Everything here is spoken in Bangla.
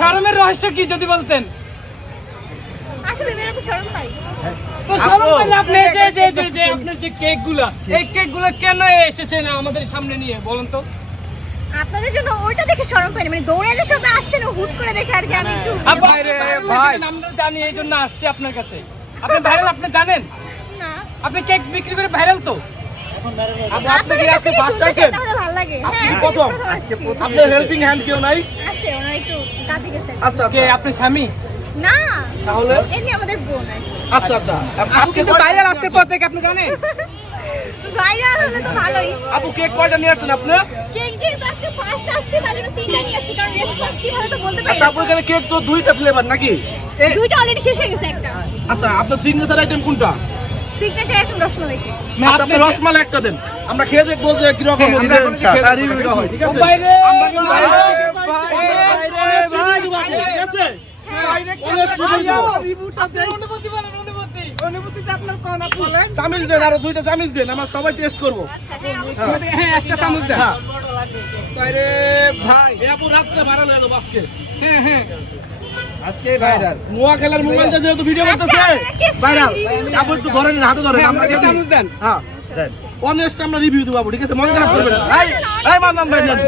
শরমের রহস্য কি যদি বলতেন? আসলে মেয়েরা তো শরম পাই। তো শরম পাইলে আপনি যে আপনার যে কেকগুলা, এই কেকগুলো কেন এসেছেন আমাদের সামনে নিয়ে বলুন তো? আপনাদের জন্য ওইটা দেখে শরম পাই না, মানে দৌড়ে যে সাথে আসছেন হুট করে দেখে আর কি আমি একটু ভাই আমরা জানি এই জন্য আসছি আপনার কাছে। আপনি ভাইরাল, আপনি জানেন? না আপনি কেক বিক্রি করে ভাইরাল তো? আপনি কি আজকে ফার্স্ট আছেন? তাহলে ভালো লাগে। আজকে হ্যাঁ, প্রথম? আসছি। আপনার হেল্পিং হ্যান্ড কেউ নাই? আছে, ওনারা একটু কাজে গেছে। আচ্ছা কে আচ্ছা আপনার স্বামী? না তাহলে এমনি আমাদের বোন আর কি। আচ্ছা আচ্ছা আপনি কিন্তু ভাইরাল আজকের পর থেকে আপনি জানেন? ভাইরাল হলে তো ভালোই। আপু কেক কয়টা নিয়ে আসছেন আপনি? কেক যেহেতু আজকে ফার্স্ট আসছে তার জন্য 3টা নিয়ে আসছি, কারণ রেসপন্স কিভাবে তো বলতে পারি আচ্ছা না। আপু এখানে কেক তো দুইটা ফ্লেভার নাকি? দুইটা অলরেডি শেষ হয়ে গেছে একটা। আচ্ছা আপনার সিগনেচার আইটেম কোনটা? সিগনেচার এখন রসমালাই কেক। আচ্ছা আপনি রসমালাই একটা দেন, আমরা খেয়ে দেখবো যে কি রকম রিভিউটা হয়, ঠিক আছে? বাইরে আমরা কিন্তু ভাই, ঠিক আছে? Honest review দেবো। অনুমতি বলেন, অনুমতি। চামিচ দেন, আরো দুইটা চামিচ দেন, আমরা সবাই টেস্ট করবো। হ্যাঁ একটা চামচ দেন। হ্যাঁ বাইরে ভাই, এই আপু রাত্রে ভাইরাল হয়ে যাবো আজকে। হ্যাঁ হ্যাঁ নোয়া খেলার মোবাইলটা যেহেতু ভিডিও করতেছে ভাইরাল, আপু একটু ধরেন, হাতে ধরেন, আমরা খেয়ে দিই। দেন। হ্যাঁ অনেস্ট আমরা রিভিউ দেবো আপু, ঠিক আছে? মন খারাপ করবেন না। এই মান ভাই নেন।